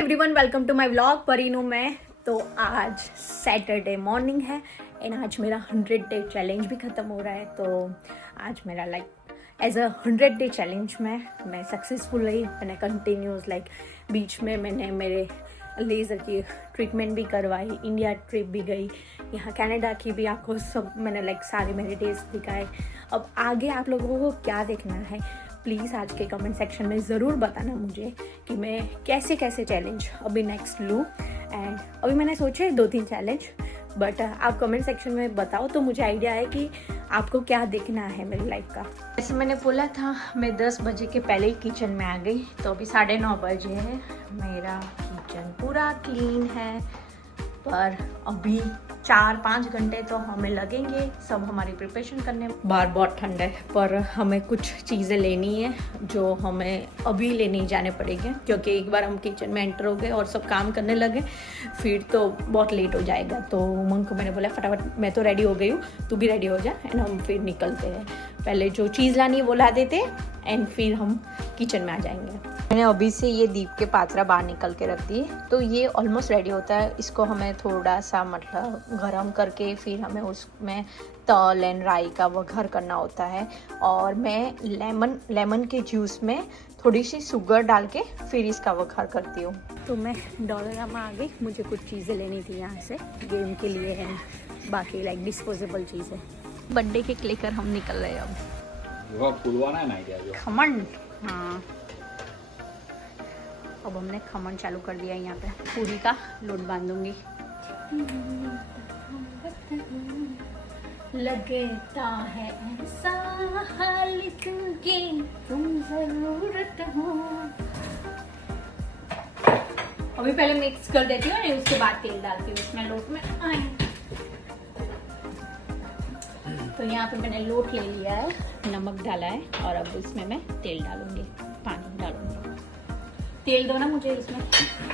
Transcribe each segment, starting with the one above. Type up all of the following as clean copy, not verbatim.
Everyone welcome to my vlog परीनू में। तो आज सैटरडे मॉर्निंग है एंड आज मेरा 100 डे चैलेंज भी ख़त्म हो रहा है। तो आज मेरा एज अ 100 डे चैलेंज में मैं सक्सेसफुल रही। मैंने कंटिन्यूस बीच में मैंने मेरे लेज़र की ट्रीटमेंट भी करवाई, इंडिया ट्रिप भी गई, यहाँ कनाडा की भी आपको सब मैंने सारे मेरे डेज दिखाए। अब आगे आप लोगों को क्या देखना है प्लीज़ आज के कमेंट सेक्शन में ज़रूर बताना मुझे कि मैं कैसे कैसे चैलेंज अभी नेक्स्ट लूँ। एंड अभी मैंने सोचे 2-3 चैलेंज, बट आप कमेंट सेक्शन में बताओ तो मुझे आइडिया है कि आपको क्या देखना है मेरी लाइफ का। जैसे मैंने बोला था मैं 10 बजे के पहले ही किचन में आ गई, तो अभी 9:30 बजे है। मेरा किचन पूरा क्लीन है, पर अभी 4-5 घंटे तो हमें लगेंगे सब हमारी प्रिपरेशन करने में। बाहर बहुत ठंड है, पर हमें कुछ चीज़ें लेनी है जो हमें अभी लेने जाने पड़ेंगे, क्योंकि एक बार हम किचन में एंटर हो गए और सब काम करने लगे फिर तो बहुत लेट हो जाएगा। तो उमंग को मैंने बोला फटाफट, मैं तो रेडी हो गई हूँ, तू भी रेडी हो जा एंड हम फिर निकलते हैं। पहले जो चीज़ लानी है वो ला देते एंड फिर हम किचन में आ जाएंगे। मैंने अभी से ये दीप के पात्रा बाहर निकल के रख दिए, तो ये ऑलमोस्ट रेडी होता है। इसको हमें थोड़ा सा गरम करके फिर हमें उसमें तल एंड राई का वघार करना होता है। और मैं लेमन के जूस में थोड़ी सी शुगर डाल के फिर इसका वघार करती हूँ। तो मैं डॉलरामा आ गई, मुझे कुछ चीज़ें लेनी थी यहाँ से गेम के लिए है, बाकी डिस्पोजेबल चीज़ें। बर्थडे केक लेकर हम निकल रहे हैं अब। खमन, हाँ अब हमने खमन चालू कर दिया है। यहाँ पे पूरी का लोट बांधूंगी। लगता है ऐसा हाल तुम जरूरत हो। अभी पहले मिक्स कर देती हूँ, उसके बाद तेल डालती हूँ उसमें लोट में। तो यहाँ पे मैंने लोट ले लिया है, नमक डाला है और अब इसमें मैं तेल डालूंगी, पानी डालूंगी। तेल दो ना मुझे इसमें।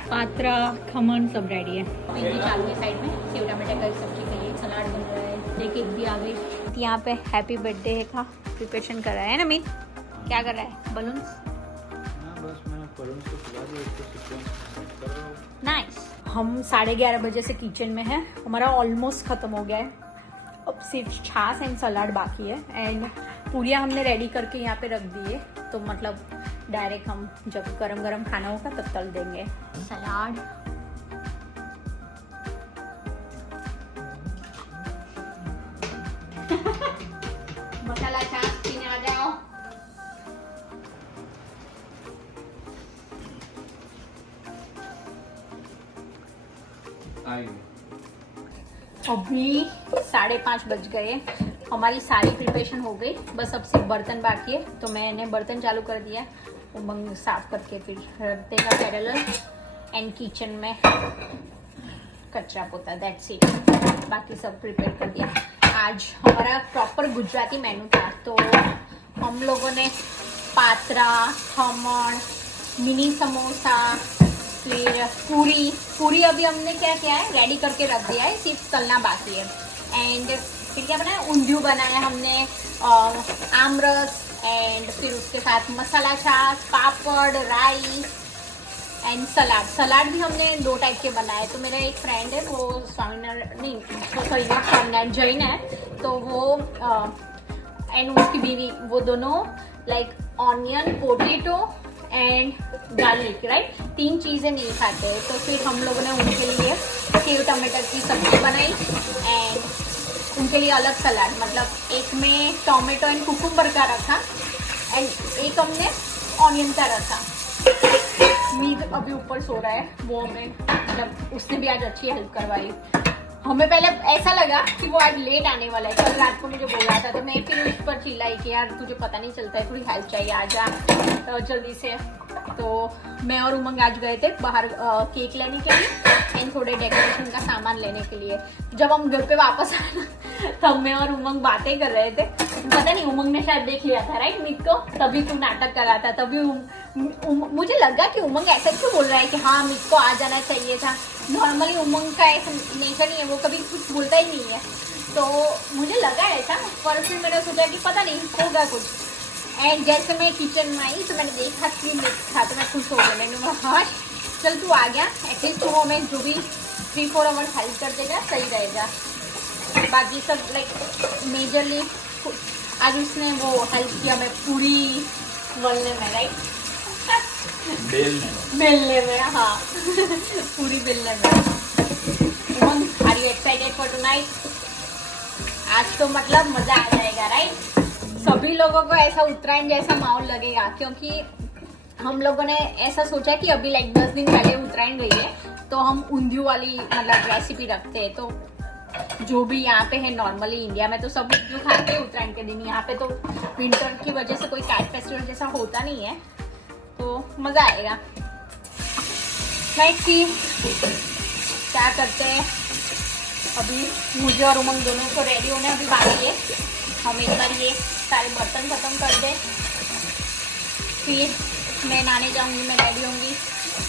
पात्रा खमन सब रेडी है। भिंडी चालू है साइड में, सेव टमाटर की सब्जी के लिए सलाद बन रहा है, लेकिन भी आ गई। यहाँ पे हैप्पी बर्थडे का प्रिपरेशन कर रहा है ना मीन? क्या कर रहा है? बलून्स? नाइस। हम 11:30 बजे से किचन में है, हमारा ऑलमोस्ट खत्म हो गया है। अब सिर्फ छाछ एंड सलाद बाकी है एंड पूरियाँ हमने रेडी करके यहाँ पे रख दी है। तो डायरेक्ट हम जब गरम गरम खाना होगा तब तल देंगे। सलाद, मसाला छाछ पीने आ जाओ। अभी 5:30 बज गए, हमारी सारी प्रिपरेशन हो गई, बस अब सिर्फ बर्तन बाकी है। तो मैंने बर्तन चालू कर दिया, उमंग साफ करके फिर रख देगा पैरेलल एंड किचन में कचरा पोता, दैट्स इट। बाकी सब प्रिपेयर कर दिया। आज हमारा प्रॉपर गुजराती मेनू था, तो हम लोगों ने पात्रा, खमण, मिनी समोसा, फिर पूरी अभी हमने क्या किया है, रेडी करके रख दिया है, सिर्फ तलना बाकी है। एंड फिर क्या बनाया, ऊंधियू बनाया हमने, आमरस एंड फिर उसके साथ मसाला छाछ, पापड़, राई एंड सलाद भी हमने 2 टाइप के बनाए। तो मेरा एक फ्रेंड है, वो स्वामीनारायण जैन है, तो वो एंड उसकी बीवी, वो दोनों onion, potato and garlic, right, 3 चीज़ें नहीं खाते। तो फिर हम लोगों ने उनके लिए सेव टमाटर की सब्जी बनाई एंड उनके लिए अलग सलाद, एक में टोमेटो एंड कुकुम्बर का रखा एंड एक हमने ऑनियन का रखा। मीत अभी ऊपर सो रहा है, वो हमें उसने भी आज अच्छी हेल्प करवाई। हमें पहले ऐसा लगा कि वो आज लेट आने वाला है, कल रात को मुझे बोल रहा था, तो मैं फिर उस पर चिल्लाई कि यार तुझे पता नहीं चलता है, थोड़ी हेल्प चाहिए, आजा तो जल्दी से। तो मैं और उमंग आज गए थे बाहर केक लेने के लिए एंड थोड़े डेकोरेशन का सामान लेने के लिए। जब हम घर पे वापस आए तब मैं और उमंग बातें कर रहे थे, पता नहीं उमंग ने शायद देख लिया था, राइट मीत को, तभी तू नाटक कर रहा था। तभी मुझे लगा कि उमंग ऐसा क्यों बोल रहा है कि हाँ मीत को आ जाना चाहिए था। नॉर्मली उमंग का ऐसा नेचर नहीं है, वो कभी कुछ बोलता ही नहीं है, तो मुझे लगा ऐसा, पर फिर मैंने सोचा कि पता नहीं होगा कुछ। एंड जैसे मैं किचन में आई तो मैंने देखा कि मीट था, तो मैं खुश हो गई। मैंने कहा हाँ चल तू आ गया, एटलीस्ट तू हमें जो भी 3-4 आवर्स हेल्प कर देगा सही रहेगा। बाकी सब लाइक मेजरली आज उसने वो हेल्प किया हमें पूरी वलने में, राइट? बेलने में, हाँ पूरी बेलने में। Are you excited for tonight? आज तो मतलब मजा आ जाएगा, राइट? सभी लोगों को ऐसा उत्तरायण जैसा माहौल लगेगा, क्योंकि हम लोगों ने ऐसा सोचा कि अभी लाइक 10 दिन पहले उत्तरायण गई है तो हम ऊंधियू वाली मतलब रेसिपी रखते हैं। तो जो भी यहाँ पे है नॉर्मली इंडिया में तो सब ऊंधियू खाते हैं उत्तरायण के दिन। यहाँ पे तो विंटर की वजह से कोई कैट फेस्टिवल जैसा होता नहीं है, तो मजा आएगा। लाइक सी क्या करते हैं, अभी मुझे और उमंग दोनों को रेडी होने अभी बाकी है। हम एक बार ये सारे बर्तन खत्म कर दें, फिर मैं नहाने जाऊंगी, मैं रेडी होंगी,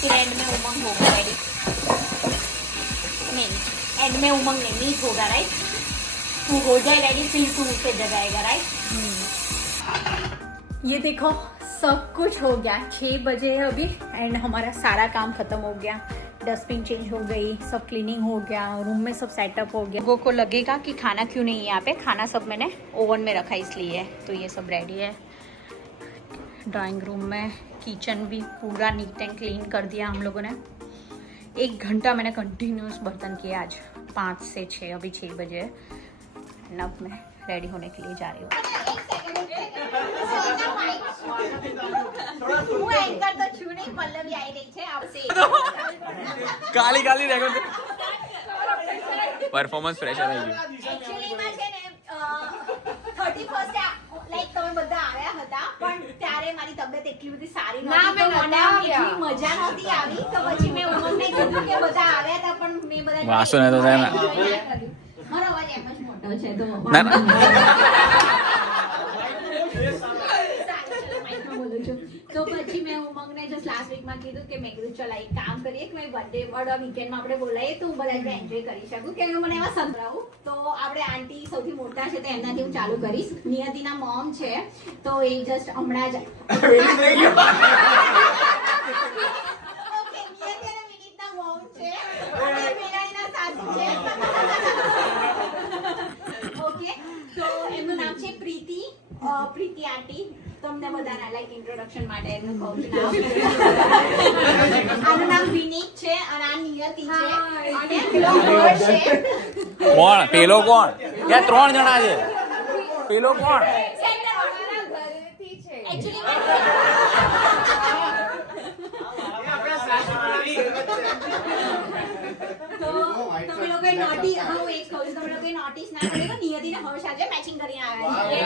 फिर एंड में उमंग होगा रेडी। नहीं, एंड में उमंग नहीं होगा, राइट? तू हो जाए रेडी, फिर तू उसे जगाएगा, राइट? ये देखो सब कुछ हो गया, 6 बजे है अभी एंड हमारा सारा काम खत्म हो गया। डस्टबिन चेंज हो गई, सब क्लीनिंग हो गया, रूम में सब सेटअप हो गया। लोगों को लगेगा कि खाना क्यों नहीं है यहाँ पे, खाना सब मैंने ओवन में रखा इसलिए। तो ये सब रेडी है। ड्राइंग रूम में किचन भी पूरा नीट एंड क्लीन कर दिया हम लोगों ने। 1 घंटा मैंने कंटिन्यूस बर्तन किए आज, 5 से 6, अभी 6 बजे। अब मैं रेडी होने के लिए जा रही हूँ। કાલી કાલી રેકોર્ડ પરફોર્મન્સ ફ્રેશ આવી ગયું. એકચ્યુઅલી માં છે ને 31st લાઈક તમે બધા આવ્યા હતા, પણ ત્યારે મારી તબિયત એટલી બધી સારી નહોતી, તો મને એટલી મજા નહોતી આવી, તો પછી મેં ઉમંગને કીધું કે બધા આવ્યા હતા પણ મેં બધા વાસો ને તો થાય ને. મારો અવાજ એમ જ મોટો છે તો ના ના તો પછી મેં ઉમંગને જસ્ટ લાસ્ટ વીકમાં કીધું કે મેં કીધું ચલ એક કામ કરીએ કે મેં બર્થડે વીકેન્ડમાં આપણે બોલાવીએ તો હું બધા જોડે એન્જોય કરી શકું, કે મને એવા સંભળાવું. તો આપણે આંટી સૌથી મોટા છે તો એમનાથી હું ચાલુ કરીશ. નિયતિના મોમ છે તો એ જસ્ટ હમણાં જ ઓકે નિયતિ અને વિનીતના મોમ છે અને મેરાણીના સાસુ છે. ઓકે, તો એમનું નામ છે પ્રીતિ આંટી. તમને બધાના લાઈક ઇન્ટ્રોડક્શન માટે એનું કહું છું નામ. આનું નામ વિનીત છે અને આ નિયતિ છે અને પેલો હર્ષ છે. કોણ પેલો કોણ? ત્યાં 3 જણા છે. પેલો કોણ? તમે લોકો નોટી હું એ જ કહું છું, તમે લોકો નોટિસ ના કર્યું તો નિયતિ ને હર્ષ આજે મેચિંગ કરીને આવ્યા છે.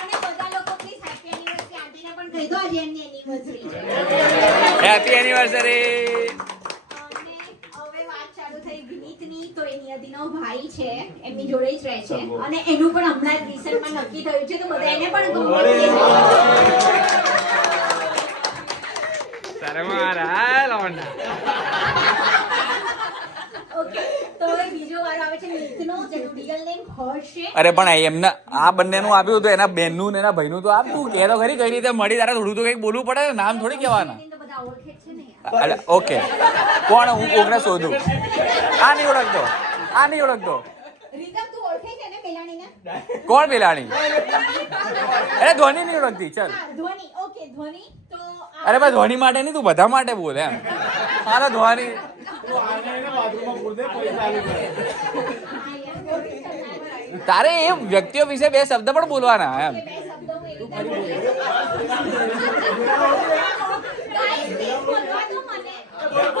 અને બધા લોકો પ્લીઝ હેપી એનિવર્સરી આંટીને પણ કહી દો, આજે એમની એનિવર્સરી છે. Happy anniversary. અને હવે વાત ચાલુ થઈ વિનીતની. તો એ નિયતિનો ભાઈ છે, એમની જોડે જ રહે છે અને એનું પણ હમણાં જ રિસન્ટમાં નક્કી થયું છે, તો બધા એને પણ અરે પણ એમને આ બંનેનું આપ્યું હતું, એના બેનનું ને એના ભાઈનું તો આપતું. કે તો ખરી કઈ રીતે મળી, તારે થોડું તો કંઈક બોલવું પડે, નામ થોડી કહેવાના. ઓકે, કોણ? હું કોકને શોધું. આ નહીં ઓળખતો, આ નહીં ઓળખતો. કોણ પેલાણી? અરે ધ્વની નહીં ઓળખતી. ચાલ અરે ભાઈ ધ્વની માટે નહીં, તું બધા માટે બોલ એમ. હાલો ધ્વની. તારે એ વ્યક્તિઓ વિશે 2 શબ્દ પણ બોલવાના એમ.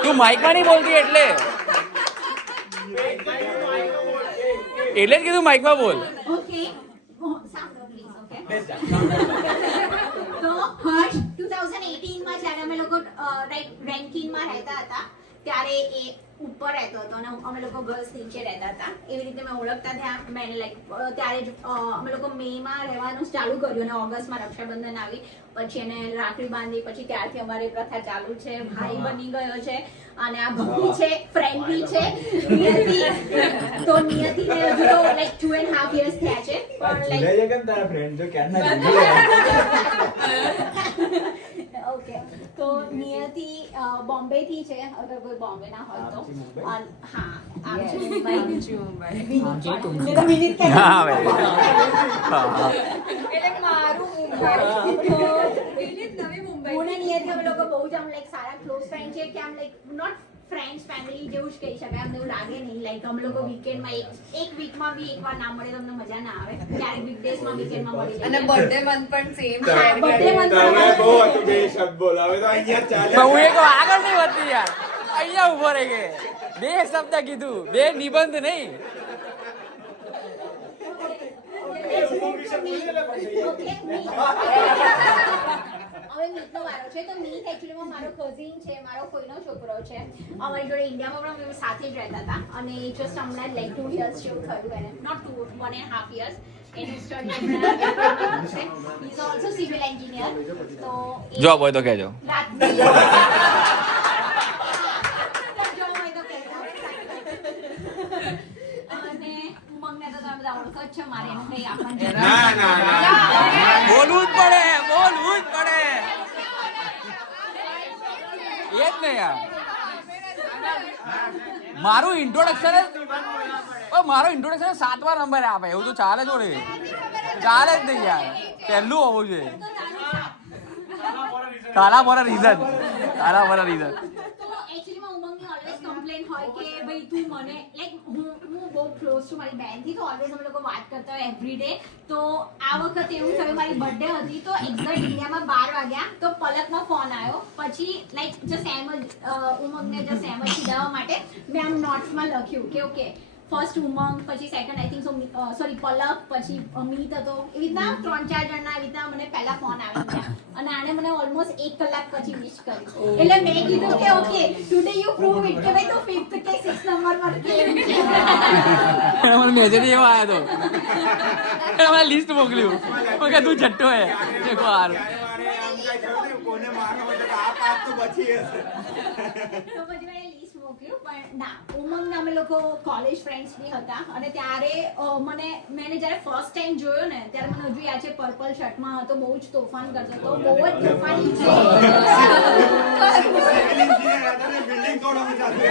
તું માઇકમાં નહીં બોલતી એટલે જ કીધું માઇકમાં બોલ. તો હર્ષ 2018માં જ્યારે અમે લોકો રેન્કિંગમાં રહેતા હતા ત્યારે એ ઉપર રહેતો હતો અને અમે લોકો ગર્લ્સ નીચે રહેતા હતા. એવી રીતે મેં ઓળખતા થયા. મેં લાઈક ત્યારે જ અમે લોકો મેમાં રહેવાનું ચાલુ કર્યું અને ઓગસ્ટમાં રક્ષાબંધન આવી, પછી એને રાખડી બાંધી, પછી ત્યારથી અમારી પ્રથા ચાલુ છે. ભાઈ બની ગયો છે અને આ ભક્તિ છે, ફ્રેન્ડ બી છે નિયતિ. તો નિયતિને હજુ તો લાઈક 2.5 years થયા છે, પણ લાઈક તારા ફ્રેન્ડ જો ક્યાં ના ઓકે તો નિયતિ બોમ્બેથી છે અગર કોઈ બોમ્બે ના હોય તો હા આમચી મુંબઈ વિનિત કે હા ભાઈ એટલે મારું મુંબઈ વિનિત નવી મુંબઈ હું ને નિયતિ અમે લોકો બહુ જ આમ લાઈક સારા ક્લોઝ ફ્રેન્ડ છે કે આમ લાઈક નોટ ફ્રેન્ડ્સ ફેમિલી જેવું જ કહી શકાય અમને એવું લાગે નહીં લાઈક અમે લોકો વીકેન્ડમાં એક વીકમાં બી એકવાર ના મળે તો અમને મજા ના આવે ક્યારેક વીકડેઝમાં વીકેન્ડમાં મળી જાય અને બર્થડે મંથ પણ સેમ birthday month તમે બહુ હતું કે શબ્દ બોલાવે તો અહીંયા ચાલે પણ હું એક આગળ નહીં વધતી યાર અહીંયા ઉભો રહી ગયે બે શબ્દ કીધું બે નિબંધ નહીં હવે મીતનો વારો છે તો મીત એકચ્યુઅલીમાં મારો કઝિન છે મારો કોઈનો છોકરો છે અમારી જોડે ઇન્ડિયામાં પણ અમે સાથે જ રહેતા હતા અને જસ્ટ હમણાં લાઈક 2 years જેવું થયું એને નોટ 1.5 years એનું સ્ટડી છે ઇઝ ઓલ્સો સિવિલ એન્જિનિયર તો જોબ હોય તો કહેજો અને ઉમંગને તો તમે બધા ઓળખો જ છો મારે એનું કંઈ આપણને ના ના ના બોલવું જ પડે એ જ ને યાર મારું ઇન્ટ્રોડક્શન સાતમા નંબરે આપે એવું તો ચાલે જોડે ચાલે જ નહીં યાર પહેલું હોવું જોઈએ તારા મોરા રીઝન તો એકચ્યુઅલીમાં ઉમંગની ઓલવેઝ કમ્પ્લેન હોય કે ભાઈ તું મને લાઈક હું બહુ ક્લોઝ છું મારી બહેનથી તો ઓલવેઝ અમે લોકો વાત કરતા હોય એવરી ડે તો આ વખતે એવું થયું મારી બર્થડે હતી તો એક્ઝેક્ટ ઇન્ડિયામાં 12 વાગ્યા તો પલકનો ફોન આવ્યો પછી લાઈક જસ્ટ એમ જ ઉમંગને જસ્ટ એમ જ ખીદાવવા માટે મેં આમ નોટ્સમાં લખ્યું કે ઓકે ફર્સ્ટ ઉમંગ પછી સેકન્ડ આઈ થિંક સોરી પલક પછી મીત હતો એવી રીતના 3-4 જણના એવી રીતના મને પહેલા ફોન આવ્યો હતા અને આણે મને ઓલમોસ્ટ 1 કલાક પછી વિશ કર્યું એટલે મેં કીધું કે okay today you prove it કે ભાઈ તું 5th કે 6th નંબર પર કેમ છે મને મેસેજ એવો આવ્યો હતો મને લિસ્ટ મોકલ્યું કે તું જટ્ટો હે દેખો હારું કોને માનો તો આ પાસ તો બચી હશે તો પછી મેં લિસ્ટ મોકલ્યું પણ ના ઉમંગના અમે લોકો કોલેજ ફ્રેન્ડ્સ બી હતા અને ત્યારે મેં જ્યારે ફર્સ્ટ ટાઈમ જોયો ને ત્યારે મને હજુ યાદ છે પર્પલ શર્ટમાં હતો બહુ જ તોફાન કરતો હતો બહુ જ તોફાની છે બિલ્ડિંગ તોડવા જાતે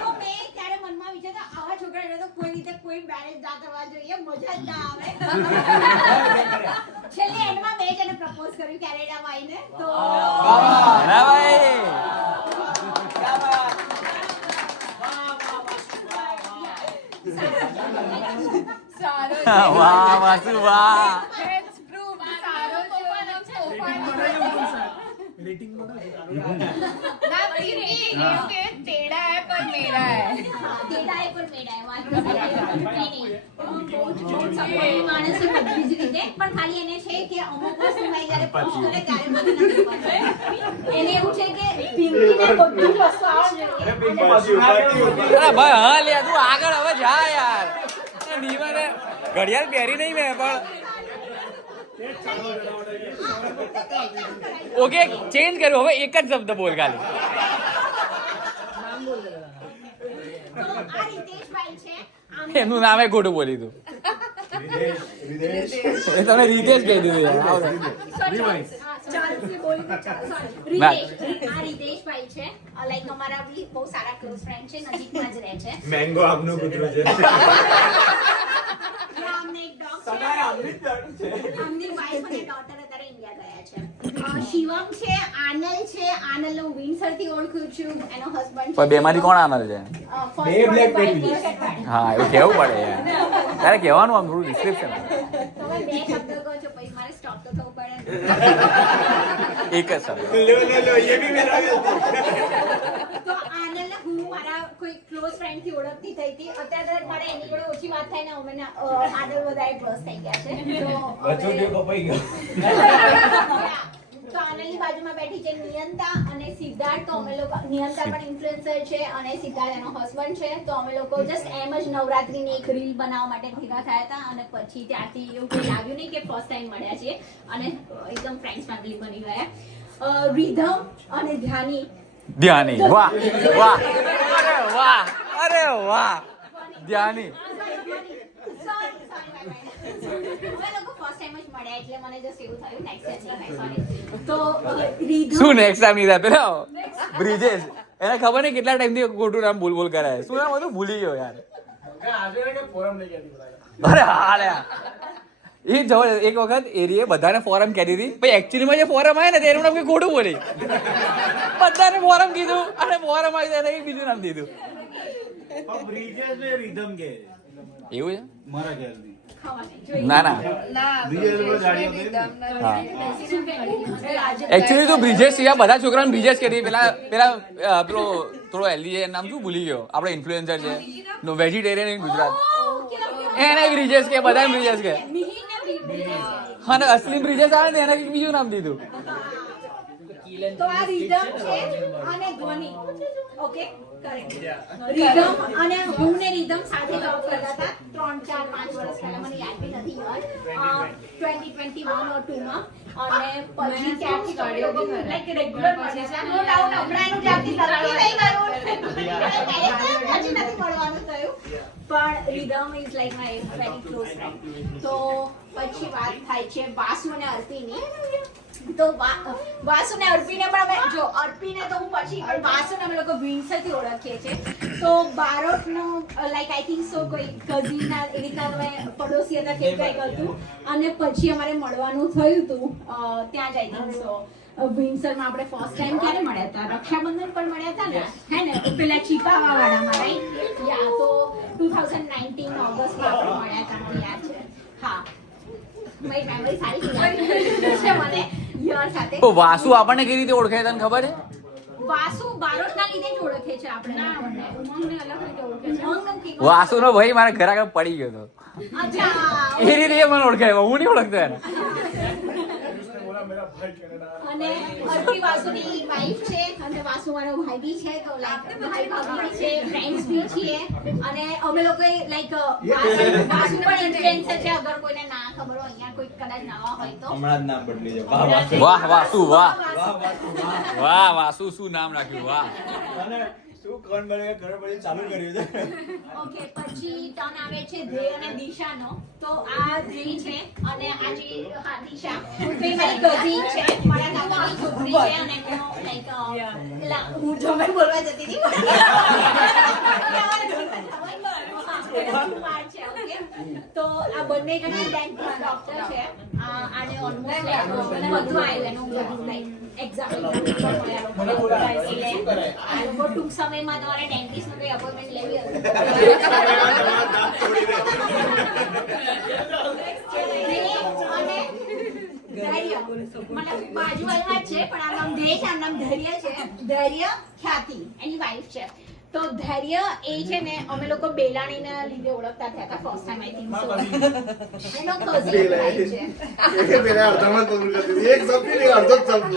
તો મેં ત્યારે મનમાં વિચારતા આવા છોકરા જોડે તો કોઈ રીતે કોઈ મેરેજ ના કરવા જોઈએ મજા જ ના આવે છેલ્લે એન્ડમાં મેં જ એને પ્રપોઝ કર્યું કેનેડામાં આવીને તો ના ભાઈ વાહ વાસુ વાહ લેટ્સ પ્રૂવ સારો તોફાન ના રેટિંગ એવું કે ટેढ़ा है पर मेरा है ટેढ़ा है पर मेरा है વાત નહીં માણસ છે બધી જ રીતે પણ ખાલી એને છે કે અમુક વસ્તુ મેં જ્યારે પોસ્ટ કરે ત્યારે મને નથી પસંદ એને એવું છે કે પિંકીને બધી વસ્તુ આવડે અરે ભાઈ હા લે તું આગળ હવે જા યાર નીવાને ઘડિયાળ પહેરી નહીં મેં પણ ઓકે ચેન્જ કર્યું હવે એક જ શબ્દ બોલ ખાલી તો આ રીતેશભાઈ છે એનું નામે ખોટું બોલી તું એ તમે રીતેશ કહી દીધું યાર આવો. રીતેશભાઈ છે લાઈક અમારા બી બહુ સારા ક્લોઝ ફ્રેન્ડ છે નજીકમાં જ રહે છે મેંગો આપનો કૂતરો છે અમને એક ડોગ છે અમની વાઈફ અને ડોટર અત્યારે ઇન્ડિયા ગયા છે શિવમ છે આનલ છે આનલ હું વિન્સરથી ઓળખું છું એનો હસબન્ડ પણ બેમાંથી કોણ આનંદ છે બે black baby. હા એવું કેવું પડે યાર તારે કહેવાનું આમ થોડું ડિસ્ક્રિપ્શન તમે બે શબ્દ કહો છો પછી મારે સ્ટોપ તો થવું પડે એક જ શબ્દ लो लो लो ये भी मेरा गलती તો આનલને હું મારા કોઈ ક્લોઝ ફ્રેન્ડ થી ઓળખતી થઈ હતી અત્યારે મારે એની જોડે ઓછી વાત થાય ને અમે આનલ વધારે ક્લોઝ થઈ ગયા છે તો આનલની બાજુમાં બેઠી છે નિયંતા અને સિદ્ધાર્થ તો અમે લોકો નિયંતા પણ ઇન્ફ્લુએન્સર છે અને સિદ્ધાર્થ એનો હસબન્ડ છે તો અમે લોકો જસ્ટ એમ જ નવરાત્રીની એક રીલ બનાવવા માટે ભેગા થયા હતા અને પછી ત્યારથી એવું કંઈ લાગ્યું નહીં કે ફર્સ્ટ ટાઈમ મળ્યા છીએ અને એકદમ ફ્રેન્ડ્સ ફેમિલી બની ગયા રીધમ અને ધ્યાની ધ્યાની વાહ વાહ અરે વાહ અરે વાહ ધ્યાની લોકો ફર્સ્ટ ટાઈમ જ મળ્યા એટલે મને જસ્ટ એવું થયું નેક્સ્ટ ટાઈમ તો રીધમ શું નેક્સ્ટ ટાઈમ નહીં થાય પેલા બ્રિજેશ એને ખબર નહીં કેટલા ટાઈમથી ખોટું નામ બોલ કરાય શું નામ હતું ભૂલી ગયો યાર અરે હા લે એ જવો એક વખત એરીએ બધાને ફોરમ કહેતી હતી પછી એકચ્યુઅલીમાં જે ફોરમ આવે ને તેનું નામ કે ખોટું બોલી બધાને ફોરમ કીધું અને ફોરમ આવી એને બીજું નામ દીધું રીધમ કે એવું છે મારા ખ્યાલથી ના ના એકચ્યુઅલી તો બ્રિજેશ સિવાય બધા છોકરાને બ્રિજેશ કરી પેલા પેલો થોડો હેલ્ધી છે નામ શું ભૂલી ગયો આપણે ઇન્ફ્લુએન્સર છે નો વેજીટેરિયન ઇન ગુજરાત એને બ્રિજેશ કે બધા બ્રિજેશ કે અને અસલી બ્રિજેશ આવે ને એને કંઈક બીજું નામ દીધું તો આ રીધમ છે અને ધ્વનિ ઓકે કરેક્ટ રીધમ અને હું ને રીધમ સાથે જોબ કરતા હતા 3 4 5 વર્ષ પહેલા મને યાદ બી નથી યાર 2021 or 2 માં અને પછી ક્યાંથી કર્યો લાઈક રેગ્યુલર મળે છે નો ડાઉટ હમણાંનું જાતી લગી રહી ગયું પછી નથી મળવાનું થયું પણ Rhythm is like my very close friend તો પછી વાત થાય છે વાસુ અને અર્પીની તો વાસુ ને અર્પીને પણ અમે જો અર્પીને તો હું પછી પણ વાસુને અમે લોકો વિન્સરથી ઓળખીએ છીએ તો બારોટનું લાઈક આઈ થિંક સો કોઈ કઝિન એ રીતના અમે પડોશી હતા કે કંઈક હતું અને પછી અમારે મળવાનું થયું હતું ત્યાં જ આઈ થિંક સો વિન્સરમાં આપણે ફર્સ્ટ ટાઈમ ક્યારે મળ્યા હતા રક્ષાબંધન પર મળ્યા હતા ને હે ને પેલા ચીપાવા વાળામાં રાઈટ યા તો 2019 ઓગસ્ટમાં આપણે મળ્યા હતા મને યાદ છે હા મારી મેમરી સારી છે મને યર સાથે તો વાસુ આપણને કેવી રીતે ઓળખાય તને ખબર છે વાસુ બારોટના લીધે જ ઓળખે છે આપણે ઉમંગને અલગ રીતે ઓળખે છે ઉમંગનો વાસુનો ભાઈ મારા ઘર આગળ પડી ગયો હતો અચ્છા એ રીતે મને ઓળખાય હું નહીં ઓળખતો એને અને અર્પી વાસુની વાઈફ છે અને વાસુ મારો ભાઈ બી છે તો લાઈક ભાઈ ભાભી છે ફ્રેન્ડ્સ બી છીએ અને અમે લોકો લાઈક વાસુ પણ ઇન્ફ્લુએન્સર છે અગર કોઈને ના ખબર હોય અહીંયા કોઈ કદાચ નવા હોય તો હમણાં જ નામ બદલી જાય વાહ વાસુ વાહ વાહ વાસુ શું નામ રાખ્યું વાહ અને શું કોણ બને ઘર પછી ચાલુ કર્યું છે ઓકે પછી ટર્ન આવે છે ધ્યેય અને દિશાનો તો આ ધ્યેય છે અને આ જે હા દિશા તે મારી કઝિન છે મારા કાકાની છોકરી છે અને એનો લાઈક પેલા હું જમે બોલવા જતી હતી તો આ બંને જણા ડેન્ટિસ્ટ ડોક્ટર છે આને ઓલમોસ્ટ બધું આવ્યું એનું બધું લાઈક એક્ઝામ ટૂંક સમયમાં તમારે ડેન્ટિસ્ટનું કોઈ અપોઇન્ટમેન્ટ લેવી હશે ધૈર્ય મતલબ બાજુવાળા જ છે પણ આમ નામ ધૈર્ય છે આમ નામ ધૈર્ય છે ધૈર્ય ખ્યાતિ એની વાઈફ છે તો ધૈર્ય એ છે ને અમે લોકો બેલાણીના લીધે ઓળખતા થયા હતા first time I think so એનો કઝિન ભાઈ છે એ પેલા અર્ધમાં કબૂલ કરી દીધી એક શબ્દ નહીં અડધો જ શબ્દ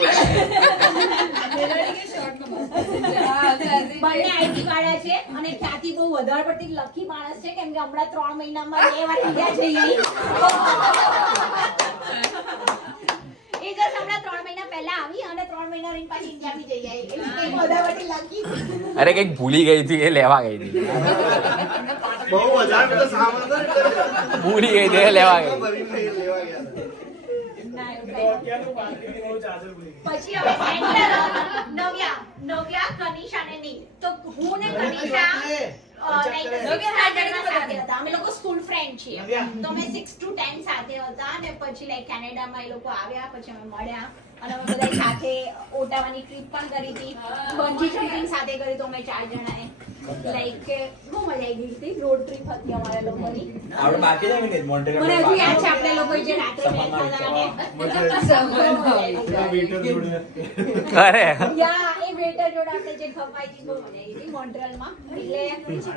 બંને આઈટી વાળા છે અને ખ્યાતિ બહુ વધારે પડતી લકી માણસ છે કેમ કે હમણાં 3 મહિનામાં 2 વાર ગયા છે એ જસ્ટ હમણાં 3 મહિના પહેલા આવી અને 3 મહિના રહીને પાછી ઇન્ડિયા બી જઈ આવી એટલે વધારે પડતી લકી અરે કઈક ભૂલી ગઈ હતી એ લેવા ગઈ હતી બહુ મજા પેલો સામાન તો ભૂલી ગઈ હતી એ લેવા ગઈ ભરીને લેવા ગયા પછી હવે નવ્યા કનિષા ને ની તો હું ને કનિષા અમે લોકો સ્કૂલ ફ્રેન્ડ છીએ તો અમે 6 to 10 સાથે હતા અને પછી લાઈક કેનેડામાં એ લોકો આવ્યા પછી અમે મળ્યા અને અમે બધા સાથે ઓટાવાની ટ્રીપ પણ કરી હતી બંજી જમ્પિંગ સાથે કરી તો અમે 4 જણાએ લાઈક બહુ મજા આવી ગઈ હતી રોડ ટ્રીપ હતી અમારા લોકોની આપણે બાકી જ મિનિટ મોન્ટેનર મને હજુ યાદ છે આપણે લોકો જે રાત્રે બેઠા હતા અરે યા એ વેટર જોડે આપણે જે ખવાઈ હતી બહુ મજા આવી હતી મોન્ટ્રીયલમાં એટલે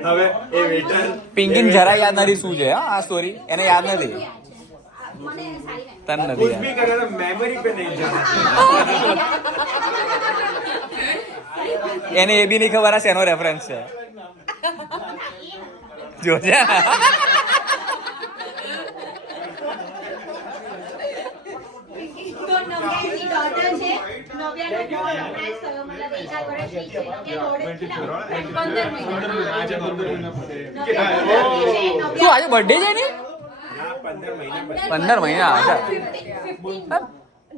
હવે એ વેટર પિંકીન જરા યાદ નથી શું છે હા આ સ્ટોરી એને યાદ નથી મને સારી તને નથી कुछ યાદ भी करेगा मेमोरी पे नहीं जाना એને એ બી નહીં ખબર આ શેનો રેફરન્સ છે જોજે તો નવ્યાની ડોટર છે નવ્યાનો બોર્ડ હમણાં મતલબ 1 વર્ષની છે નવ્યા રોડ 15 મહિના શું આજે બર્થડે છે ને 15 મહિના પછી. 15 મહિના અચ્છા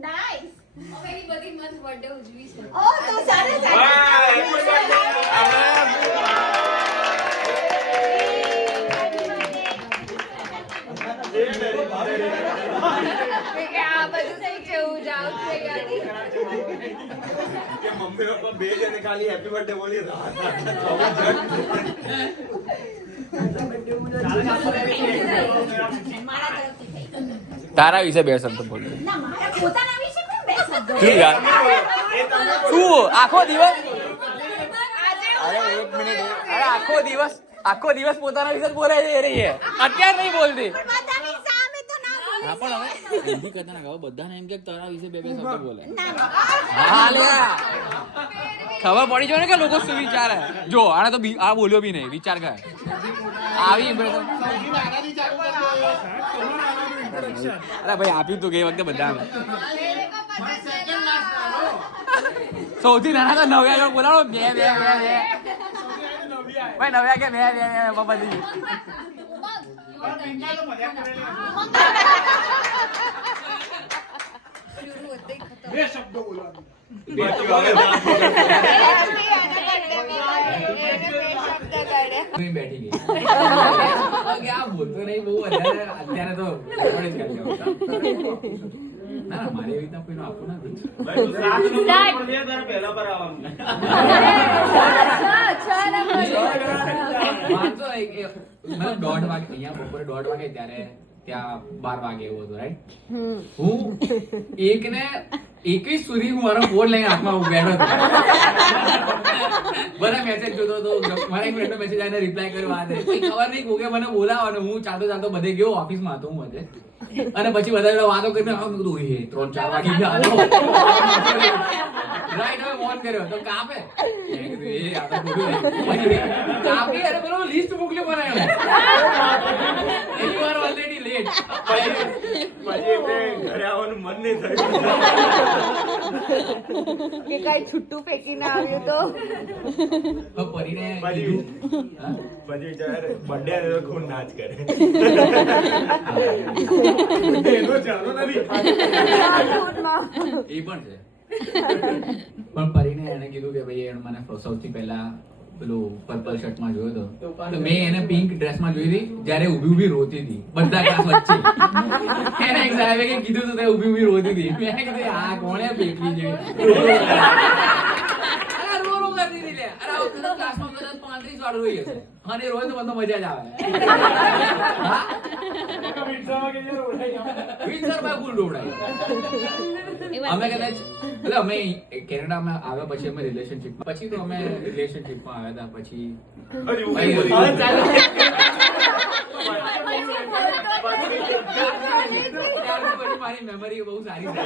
નાઈસ હવે એ બધી મસ્ત બર્થડે ઉજવી છે ઓ તો સારે વાહ, happy કે આ બધું થઈ કેવું જાવ છે ગાડી કે મમ્મી પપ્પા બે જણે ખાલી હેપી બર્થડે બોલી તારા વિશે બે શબ્દ બોલ ના મારા પોતાના વિશે કોણ બે શબ્દો શું યાર શું આખો દિવસ આજે અરે એક મિનિટ અરે આખો દિવસ પોતાના વિશે જ બોલે છે એ રહી અત્યારે નહીં બોલતી બધાની સામે તો ના બોલે હા પણ હવે એમ બી કરતા ના બધાને એમ કે તારા વિશે બે શબ્દ બોલે ના હા લે ખબર પડી જાય ને કે લોકો શું વિચારે જો આને તો આ બોલ્યો બી નહીં વિચાર કર આવી impression. અરે ભાઈ આપ્યું તું ગઈ વખતે બધાને સૌથી નાના તો નવ્યા જોડ બોલાવો બે ભાઈ નવ્યા કે બે બધી બે શબ્દો બોલવાનું બેઠી ગઈ આ બોલતો નહીં બહુ અત્યારે તો ના મારી એવી રીતના કોઈનું આપવું ના 1:30 વાગે અહીંયા બપોરે 1:30 વાગે ત્યારે ત્યાં 12 વાગે એવું હતું રાઈટ હું 1:21 સુધી હું મારો ફોન લઈને હાથમાં બેઠો હતો બધા મેસેજ જોતો હતો મારા એક ફ્રેન્ડનો મેસેજ આવીને રિપ્લાય કર્યો આ ખબર નહીં કોકે મને બોલાવો હું ચાલતો બધે ગયો ઓફિસમાં હતો હું બધે અને પછી બધા વાતો કરીને કીધું 3-4 વાગી ગયા રાઈટ હવે ફોન કર્યો તો કાપે કાપી અરે પેલો લિસ્ટ મોકલ્યો મને યુ આર ઓલરેડી લેટ પછી ઘરે આવવાનું મન નહીં થયું કે કઈ છૂટું ફેંકીને આવ્યું તો પરીને પછી બર્થડે ખૂન નાચ કરે એનો ચાલો નથી એ પણ છે પણ પરીને એને કીધું કે ભાઈ એને મને સૌથી પહેલા પેલું પર્પલ શર્ટમાં જોયો હતો તો મેં એને પિંક ડ્રેસમાં જોઈ હતી જ્યારે ઊભી રોતી હતી બધા ક્લાસ વચ્ચે એને એક સાહેબે કીધું તો તે ઊભી રોતી હતી મેં કીધું આ કોણે પેટલી જેવી રો કરતી હતી લે અરે આ વખતે ક્લાસમાં કદાચ 35 વાળું રોઈ હશે અને રોય તો મને મજા જ આવે હા વિન્સરમાં ફૂલ ડોડાય અમે કદાચ એટલે અમે કેનેડામાં આવ્યા પછી અમે રિલેશનશિપમાં પછી તો અમે રિલેશનશિપમાં આવ્યા હતા પછી મારી મેમરી બહુ સારી છે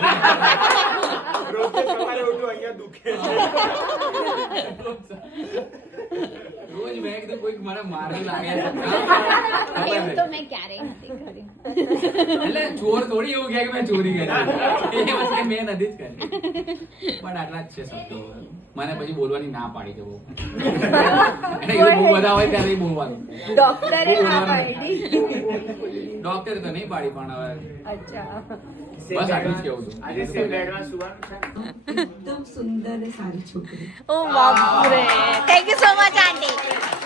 રોજ સવારે ઉઠું અહીંયા દુખે રોજ મેં કીધું કોઈક મને મારે લાગે એમ તો મેં ક્યારેય નથી કરી એટલે ચોર થોડી એવું કહે કે મેં ચોરી કરી એ વસ્તુ મેં નથી જ કરી પણ આટલા જ છે શબ્દો મને પછી બોલવાની ના પાડી દે બહુ એટલે બહુ બધા હોય ત્યારે બોલવાનું ડોક્ટરે ના પાડી ડોક્ટરે તો નહીં પાડી પણ હવે અચ્છા બસ આટલું જ કેવું છું આજે સેમ બેડમાં સુવાનું છે એકદમ સુંદર અને સારી છોકરી. ઓ બાપરે thank you so much aunty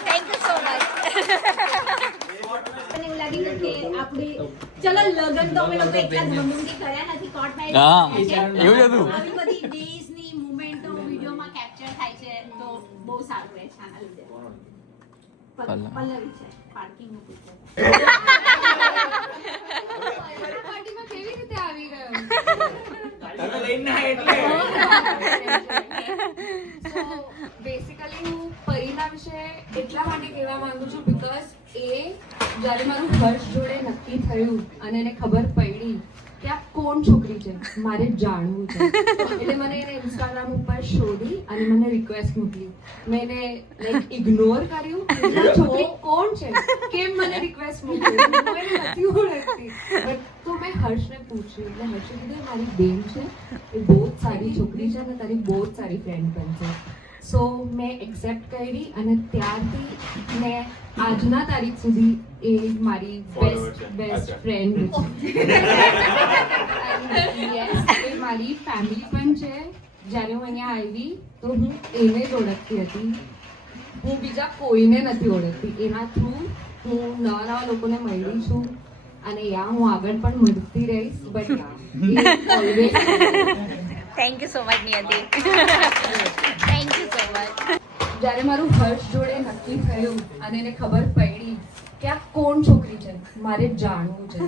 thank you so much મને એવું લાગ્યું કે આપણે ચલો લગન તો અમે લોકો એટલા ધૂમધામથી કર્યા નથી કોર્ટ મેરેજ હા, કર્યા છે. એવું જ હતું. આવી બધી ડેઝ ની મોમેન્ટો વિડિયોમાં કેપ્ચર થાય છે તો બહુ સારું રહે છે આના લીધે પલ્લવી છે પાર્કિંગ નું પૂછે પાર્ટીમાં કેવી રીતે આવી ગયો તમે લઈને ના એટલે સો બેસિકલી હું પરીના વિશે એટલા માટે કહેવા માંગુ છું બીકોઝ એ જ્યારે મારું હર્ષ જોડે નક્કી થયું અને એને ખબર પડી કે આ કોણ છોકરી છે મારે જાણવું છે એટલે મને એને ઇન્સ્ટાગ્રામ ઉપર શોધી અને મને રિક્વેસ્ટ મોકલી મેં એને લાઈક ઇગ્નોર કર્યું કે આ છોકરી કોણ છે કેમ મને રિક્વેસ્ટ મોકલી હું એને નથી ઓળખતી બટ તો મેં હર્ષને પૂછ્યું એટલે હર્ષે કીધું મારી બેન છે એ બહુ જ સારી છોકરી છે અને તારી બહુ જ સારી ફ્રેન્ડ પણ છે સો મેં એક્સેપ્ટ કરી અને ત્યારથી મેં આજના તારીખ સુધી એ મારી બેસ્ટ ફ્રેન્ડ છે યસ એ મારી ફેમિલી પણ છે. જ્યારે હું અહીંયા આવી તો હું એને જ ઓળખતી હતી, હું બીજા કોઈને નથી ઓળખતી. એના થ્રુ હું નવા નવા લોકોને મળી છું અને હું આગળ પણ મળતી રહીશ. But always thank you so much Niyati. Thank you so much. જ્યારે મારું હર્ષ જોડે નક્કી થયું અને એને ખબર પડી કે આ કોણ છોકરી છે, મારે જાણવું છે,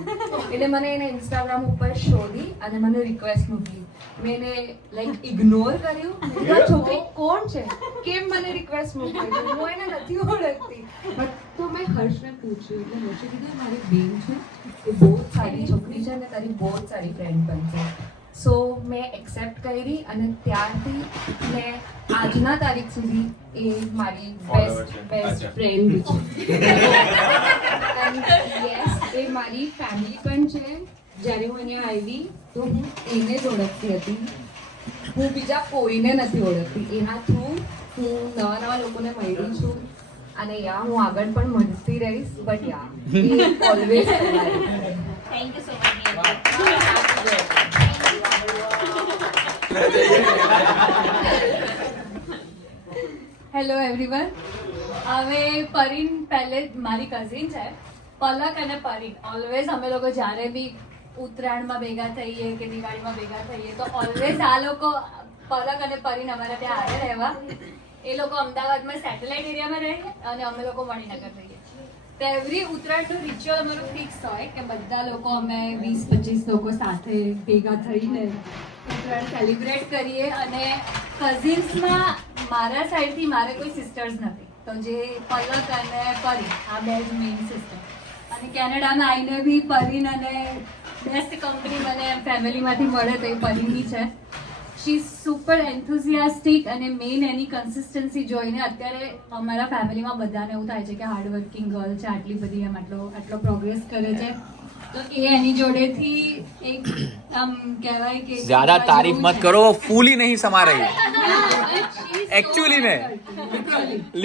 એટલે મને એને ઇન્સ્ટાગ્રામ ઉપર શોધી અને મને રિક્વેસ્ટ મોકલી. મેં એને લાઈક ઇગ્નોર કર્યું. આ છોકરી કોણ છે, કેમ મને રિક્વેસ્ટ મોકલી, હું એને નથી ઓળખતી. બટ તો મેં હર્ષને પૂછ્યું એટલે હર્ષે કીધું મારી બેન છે, એ બહુ જ સારી છોકરી છે અને તારી બહુ જ સારી ફ્રેન્ડ પણ છે. સો મેં એક્સેપ્ટ કરી અને ત્યારથી મેં આજના તારીખ સુધી એ મારી બેસ્ટ ફ્રેન્ડ છે. યસ એ મારી ફેમિલી પણ છે. જ્યારે હું અહીંયા આવી તો હું એને જ ઓળખતી હતી, હું બીજા કોઈને નથી ઓળખતી. એના થ્રુ હું નવા નવા લોકોને મળી છું અને હું આગળ પણ મળતી રહીશ. But always thank you so much Niyati. Hello everyone. હવે પરીન પહેલે મારી કઝિન છે, પલક અને પરીન. ઓલવેઝ અમે લોકો જ્યારે બી ઉત્તરાયણમાં ભેગા થઈએ કે દિવાળીમાં ભેગા થઈએ તો ઓલવેઝ આ લોકો પલક અને પરીન અમારા ત્યાં આવે રહેવા. એ લોકો અમદાવાદમાં સેટેલાઇટ એરિયામાં રહે અને અમે લોકો મણિનગર રહીએ. તો એવરી ઉત્તરાયણનું રિચ્યુઅલ અમારું ફિક્સ હોય કે બધા લોકો અમે 20-25 લોકો સાથે ભેગા થઈને ઉત્તરાયણ સેલિબ્રેટ કરીએ. અને કઝિન્સમાં મારા સાઈડથી મારે કોઈ સિસ્ટર્સ નથી, તો જે પલક અને પરીન આ બે જ મેઇન સિસ્ટર. અને કેનેડામાં આવીને બી પરીન અને બેસ્ટ કંપની મને ફેમિલીમાંથી મળે તો એ પરીનની છે. શી ઇઝ સુપર એન્થુઝિયાસ્ટિક અને મેઇન એની કન્સિસ્ટન્સી જોઈને અત્યારે અમારા ફેમિલીમાં બધાને એવું થાય છે કે હાર્ડવર્કિંગ ગર્લ છે, આટલી બધી એમ આટલો પ્રોગ્રેસ કરે છે. તો એ એની જોડેથી એક આમ કહેવાય કે ज्यादा तारीफ मत करो, वो फूल ही नहीं समा रही एक्चुअली में,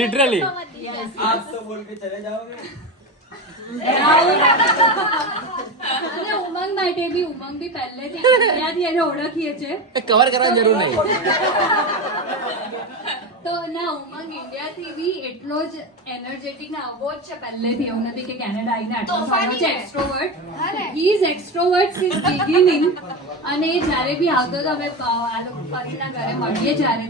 लिटरली. आप तो बोल के चले जाओगे. અને ઉમંગ માટે બી ઉમંગ બી પહેલેથી ત્યાંથી એને ઓળખીએ છે. कवर करવાની જરૂર નહીં. તો ના ઉમંગ ઇન્ડિયાથી બી એટલો જ એનર્જેટિક ને આવો જ છે પહેલેથી. એવું નથી કે કેનેડા આવીને આટલો સારો છે extrovert. He is extrovert since beginning. અને એ જ્યારે બી આવતો તો અમે આ લોકો પરીના ઘરે મળીએ જ્યારે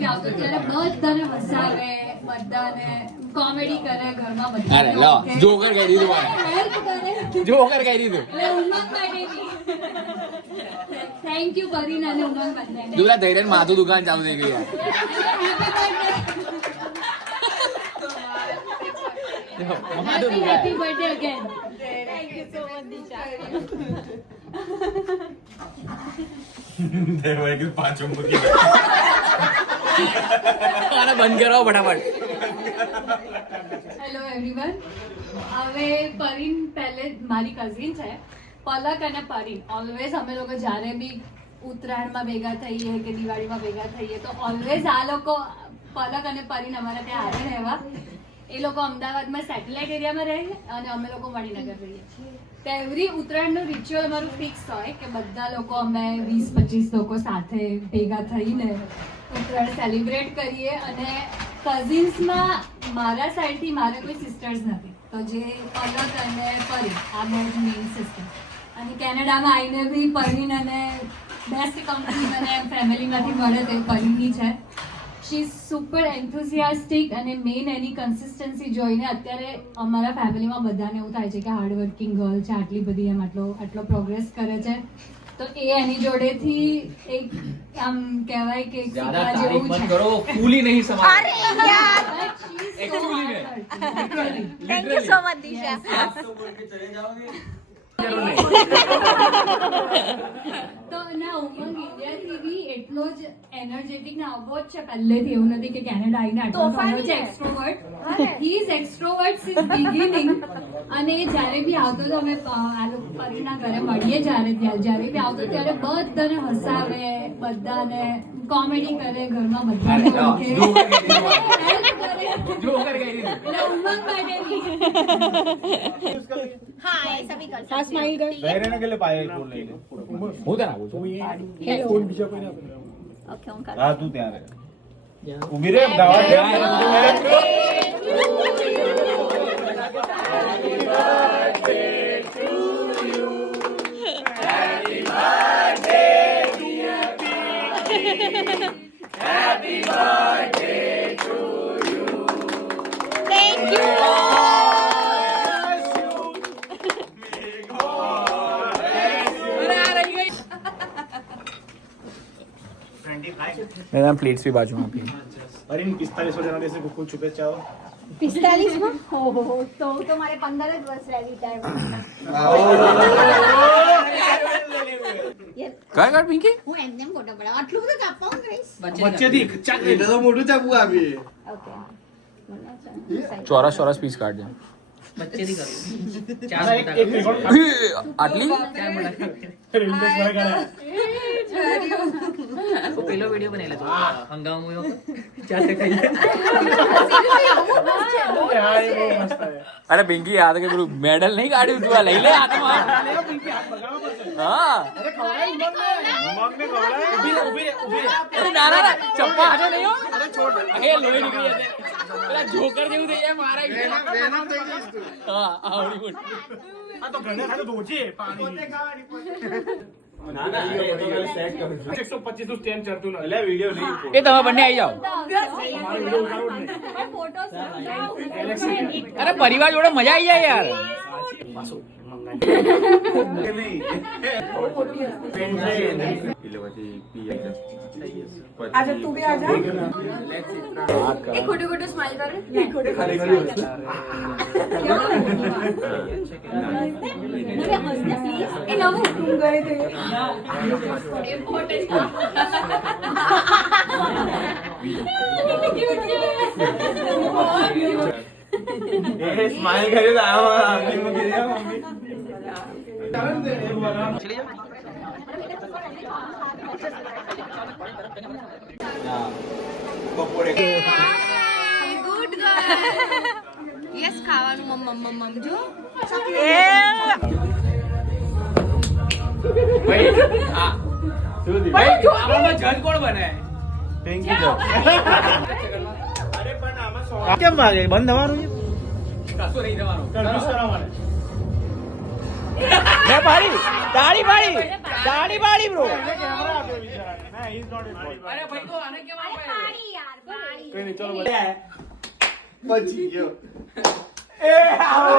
બી આવતો ત્યારે બધાને હસાવે, બધાને કોમેડી કરે ઘરમાં, અરે લો, જોકર કહી દીધું મને. હેલ્પ કરે. જોકર કહી દીધું. એટલે ઉમંગ માટે થેન્ક યુ પરીન અને ઉમંગ બંનેને. જોલા ધૈર્ય માથું દુકાન ચાલુ થઈ ગઈ યાર. માથું દુકાન. Happy birthday again. Thank you so much Disha. देवाई के पांचों मुर्गी. આને બંધ કરાવો ફટાફટ. Hello everyone. હવે પરીન પહેલે મારી કઝિન છે, પલક અને પરીન. ઓલવેઝ અમે લોકો જ્યારે બી ઉત્તરાયણમાં ભેગા થઈએ કે દિવાળીમાં ભેગા થઈએ તો ઓલવેઝ આ લોકો પલક અને પરીન અમારા ત્યાં આવે રહેવા. એ લોકો અમદાવાદમાં સેટેલાઇટ એરિયામાં રહે અને અમે લોકો મણિનગર રહીએ. તો એવરી ઉત્તરાયણનું રિચ્યુઅલ અમારું ફિક્સ હોય કે બધા લોકો અમે 20-25 લોકો સાથે ભેગા થઈને ઉત્તરાયણ સેલિબ્રેટ કરીએ. અને કઝિન્સમાં મારા સાઈડથી મારે કોઈ સિસ્ટર્સ નથી, તો જે પલક અને પરીન આ બે જ મેઇન સિસ્ટર. અને કેનેડામાં આવીને બી પરીન અને બેસ્ટ કંપની મને ફેમિલીમાંથી મળે તો એ પરીનની છે. શી ઇઝ સુપર એન્થુઝિયાસ્ટિક અને મેઇન એની કન્સિસ્ટન્સી જોઈને અત્યારે અમારા ફેમિલીમાં બધાને એવું થાય છે કે હાર્ડવર્કિંગ ગર્લ છે, આટલી બધી એમ આટલો પ્રોગ્રેસ કરે છે. તો એ એની જોડેથી એક આમ કહેવાય કે ज्यादा શીખવા तारीफ જેવું मत છે. करो, वो फूल ही नहीं समा અરે યાર. एक्चुअली में, થેન્ક યુ સો મચ દિશા. आप तो बोल के चले जाओगे. તો ના ઉમંગ ઇન્ડિયાથી બી એટલો જ એનર્જેટિક ને આવો જ છે પહેલેથી, એવું નથી કે કેનેડા આવીને આટલો થયો છે extrovert. He is extrovert since beginning. અને જ્યારે બી આવતો તો અમે આ લોકો પરીના ઘરે મળીએ જ્યારે બી આવતો ત્યારે બધાને હસાવે, બધાને કોમેડી કરે, ઘરમાં બધાને ઓળખે, જોકર કરી દીધું. એટલે ઉમંગ માટેની हाँ ऐसा भी कर सकते हाँ स्माइल कर બહેરેને કે લે પાયલ ફોન લઈ લે હું તને આપું છું. ओके ओंकार હા તું ત્યાં રહે ઊભી રે દાવા દે મેરા પ્લેટ્સ भी बाजू में आपकी. અરે 45 જણા દેશે ખૂબ ખૂબ શુભેચ્છાઓ 45 में ओहो तो मारे 15 જ વર્ષ રહી ટાઈમ काय काट पिंकी? હું એમને ફોટો પડાવ આટલું બધું કાપવાનું રહીશ વચ્ચેથી ચાક એટલે તો મોટું ચાપુ આપીએ ઓકે ચોરસ પીસ કાઢ દે. એક ત્રિકોણ આટલી રિલેસ મને કરે તો પેલો વિડિયો બનાવી લેતો હંગામો યો ચાતે ખાઈ હા એ બહુ મસ્ત છે અરે પિંકી આ તો કે પેલું મેડલ નહીં કાઢ્યું તું, આ લઈ લે હાથમાં. હા ઉમંગને ખવડાય ઊભી રે અરે ના ના ના, ચપ્પા હાથે નહીં હો. એ લોહી નીકળી જશે. પેલા જોકર જેવું થઈ જાય મારા વેનમ થઈ જઈશ તું હા આવડી મોટી. આ તો ઘણે ખાતો ધોચી પાણી પોતે ખાવાની ના ના એ તો ખાલી સેટ કરું છું 125 નું સ્ટેન્ડ ચડતું ન એટલે વિડિયો નહીં એ તમે બંને આવી જાઓ. અરે પરિવાર જોડે મજા આવી જાય યાર. आजा तू भी आजा એ ખોટું ખોટું સ્માઈલ કરે. એ નવું गए थे એ સ્માઈલ કર્યો તો આ આંગળી મૂકી દે મમ્મી બપોરે ગુડ ગર્લ. યસ ખાવાનું મમ જો. ભાઈ આ ભાઈ આમાં જજ કોણ બને? થેન્ક યુ અરે પણ આમાં કેમ વાગે બંધ થવાનું છે કશું નહીં થવાનું. કન્ફ્યુઝ કરાવવાનું મે પાડી તાળી પાડી બ્રો. કેમેરા આપ્યો વિચારાને ના હી ઇઝ નોટ ઇટ અરે ભાઈ તો આને કેમ આપે? પાણી યાર પાણી કઈ નહીં ચલો બચી ગયો એ આવો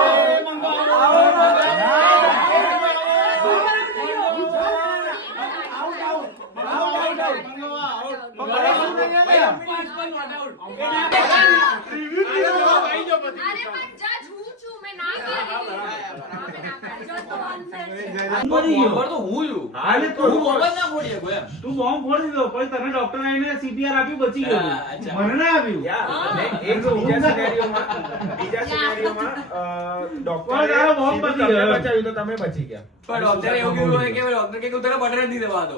અરે પણ જજ હું છું, મેં ના તું બોમ્બ ફોડી દીધો પછી તને ડોક્ટર આવીને સીપીઆર આપ્યું બચી ગયો મને ના આપ્યું એક બીજા સિનેરિયોમાં ડોક્ટર તારો બોમ્બ બચી ગયો બચાવ્યું તો તમે બચી ગયા પણ ડોક્ટરે એવું કીધું હોય કે ડોક્ટર કે તને બટર નથી દેવા દો.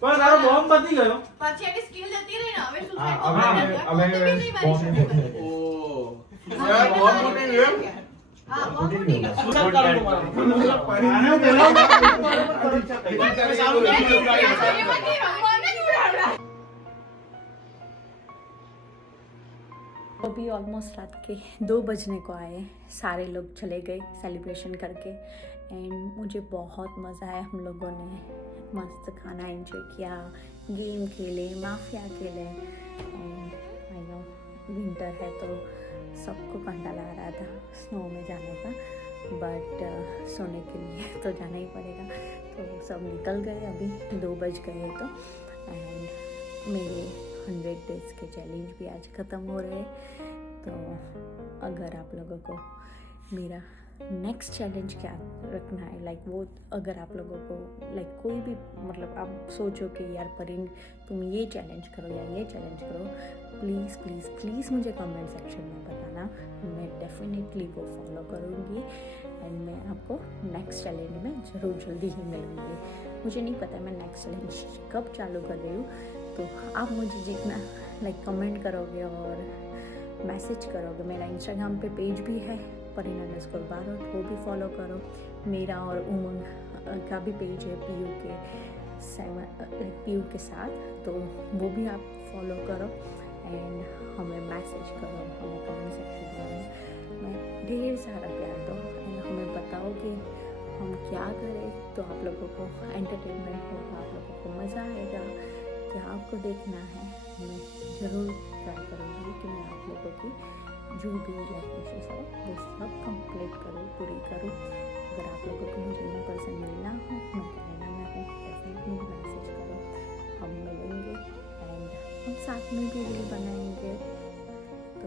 પણ તારો બોમ્બ બચી ગયો પછી એની સ્કિલ જતી રહી ને હવે શું હા થાય હવે બોમ્બ બોમ્બ ફૂટી ગયો હા બોમ્બ ફૂટી ગયો अभी ऑलमोस्ट रात के 2 बजने को आए. सारे लोग चले गए सेलिब्रेशन करके एंड मुझे बहुत मज़ा आया. हम लोगों ने मस्त खाना एंजॉय किया, गेम खेले, माफिया खेले एंड आई नो विंटर है तो सबको कंटाला आ रहा था स्नो में जाने का, बट सोने के लिए तो जाना ही पड़ेगा. तो सब निकल गए. अभी 2 बज गए तो एंड मेरे 100 डेज़ के चैलेंज भी आज ख़त्म हो रहे हैं. तो अगर आप लोगों को मेरा नेक्स्ट चैलेंज क्या रखना है, लाइक वो अगर आप लोगों को लाइक कोई भी मतलब आप सोचो कि यार परिन तुम ये चैलेंज करो या ये चैलेंज करो, प्लीज़ प्लीज़ प्लीज़ मुझे कमेंट सेक्शन में बताना, मैं डेफिनेटली वो फॉलो करूँगी एंड मैं आपको नेक्स्ट चैलेंज में ज़रूर जल्दी ही मिलूँगी। मुझे नहीं पता मैं नेक्स्ट चैलेंज कब चालू कर रही हूँ, तो आप मुझे जितना लाइक कमेंट करोगे और मैसेज करोगे, मेरा इंस्टाग्राम पे पेज भी है परिन_बारोट, वो भी फॉलो करो। मेरा और उमंग का भी पेज है पीयू के साथ, तो वो भी आप फॉलो करो एंड हमें मैसेज करो, हमें कमेंट सेक्शन में ढेर सारा प्यार दो एंड हमें बताओ कि हम क्या करें तो आप लोगों को एंटरटेनमेंट होगा, आप लोगों को मज़ा आएगा, क्या आपको देखना है। मैं ज़रूर ट्राई करूँगी कि मैं आप लोगों की जो भी लाइक विशेष है वो सब कंप्लीट करूँ, पूरी करूँ। अगर आप लोगों को मुझे इन पर्सन मिलना हो, मैं कनाडा में हूँ, डेफिनेटली मैसेज करो, हम मिलेंगे एंड हम साथ में भी रील बनाएंगे। तो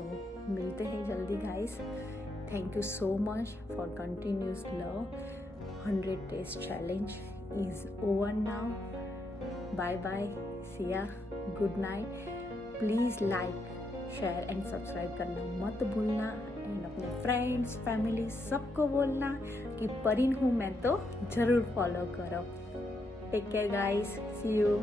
मिलते हैं जल्दी guys. Thank you so much for continuous love. 100 days challenge is over now. Bye bye. See ya. Good night. Please like, share and subscribe करना मत भूलना एंड अपने फ्रेंड्स फैमिली सबको बोलना कि परिन हूँ मैं तो ज़रूर फॉलो करो। Take care guys, see you.